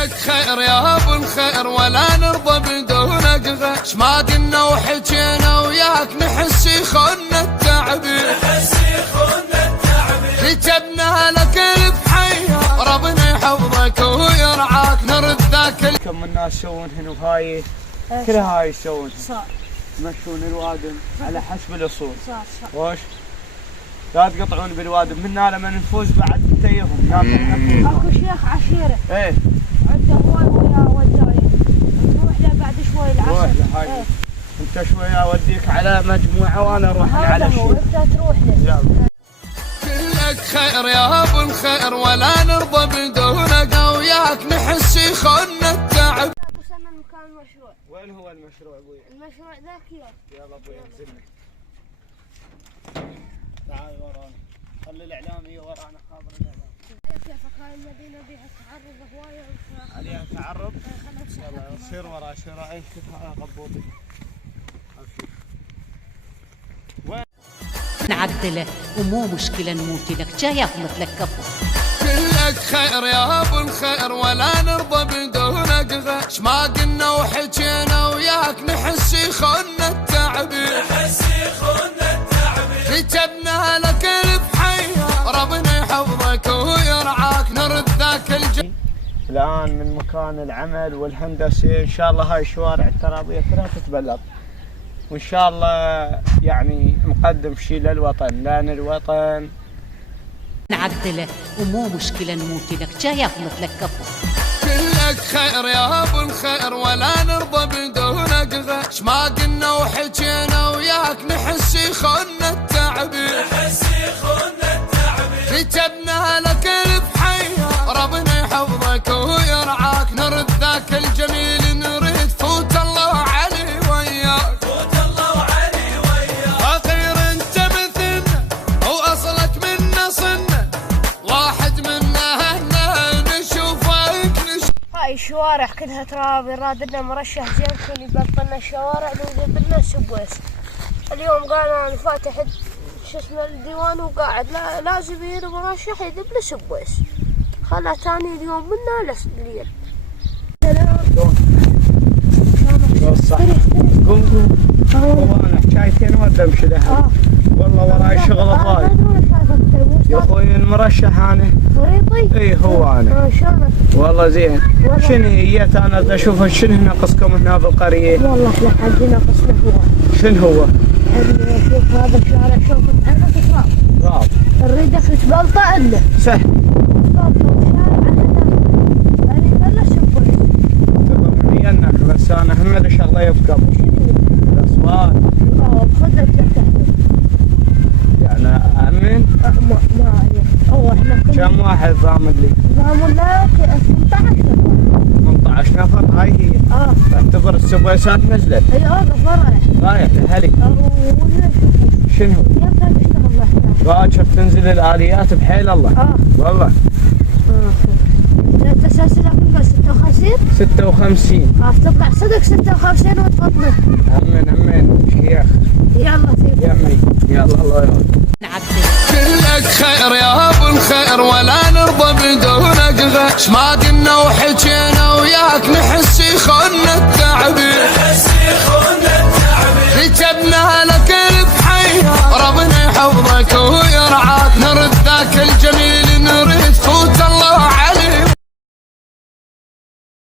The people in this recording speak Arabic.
كلك خير يا ابو الخير ولا نرضى بدونك غش، ما قلنا وحكينا وياك نحس يخوننا التعبير، كتبنا لك بحيا ربنا يحفظك ويرعاك نرد ذاك. كم الناس يسوون هنا وهاي كل هاي يسوون يمشون الوادم على حسب الاصول. وش لا تقطعون بالوادم منا لما نفوز بعد نتيهم ناكل. اكو شيخ عشيره ايه عنده هواي ويا ودايه نروح له بعد شوي العصر. روح له هاي انت شوي اوديك على مجموعه وانا اروح على شيء. انت تروح له. يلا كلك خير يا ابو الخير ولا نرضى بدونك وياك نحس يخوننا التعب. وصلنا لمكان المشروع. وين هو المشروع ابوي؟ المشروع ذاك يلا ابوي انزلنا. تعال ورانا خلي الاعلامي ورانا خابر الاعلام. كيفك هاي المدينه بيها تعرض هوايه عليها تعرض. يلا سير ورا شو رايك قبوطي؟ نعدله ومو مشكله نموت لك جاي مثلك كفو. كلك خير يا ابو الخير ولا نرضى بدونك غش، ما قلنا وحكينا وياك نحس يخوننا التعبير، كتبنا لك بحيا ربنا يحفظك ويرعاك نرد ذاك الجميل. الان من مكان العمل والهندسه ان شاء الله هاي الشوارع الترابيه كلها تتبلط، وان شاء الله يعني نقدم شيء للوطن لان الوطن نعدله ومو مشكله نموت لك جاي مثلك كفو. كلك خير يا ابو الخير ولا نرضى بدونك غش، ما قلنا وحكينا وياك نحس يخوننا التعبير، كتبنا لك بحيا ربنا يحفظك ويرعاك نرد ذاك الجميل نريد فوت الله علي وياك. اخير انت مثلنا واصلك منا صنا واحد منا هنا نشوفك هاي الشوارع كلها ترابي. رادنا مرشح زين كل يبطلنا الشوارع نوجد لنا سبويس. اليوم قال انا فاتح شو اسمه الديوان وقاعد لازم يجي مرشح يجيب له سبويس. خلا ثاني اليوم منا ليل. صح قوم وانا حكايتين ولا امشي لها. والله وراي شغل هواي يا اخوي. المرشح انا خريطي؟ اي هو انا. شلونك؟ والله زين. شنو جيت انا اشوف شنو ناقصكم هنا بالقريه؟ والله احنا عندنا قسم هو. شنو هو؟ شوف هذا الشارع شوف انا تراب. تراب. نريدك تبلطه له. سهل. ينك بس انا هم شغله يفقر الاصوات. خذك تحت يعني امن ما هو احنا كم واحد ضامن لي؟ ضامن لك 18 نفر. هاي هي تعتبر السبويسات نزلت. اي رايح لهلي. شنو؟ يبدا تشتغل باكر تنزل الاليات بحيل الله. والله انت سلسلة بس 56 تطلع صدق 56 وتفضله. امين شيخ. يلا يمي يلا الله يرضى. نعدله كلك خير يا ابو الخير ولا نرضى بدونك غش، ما قلنا وحكينا وياك نحس يخوننا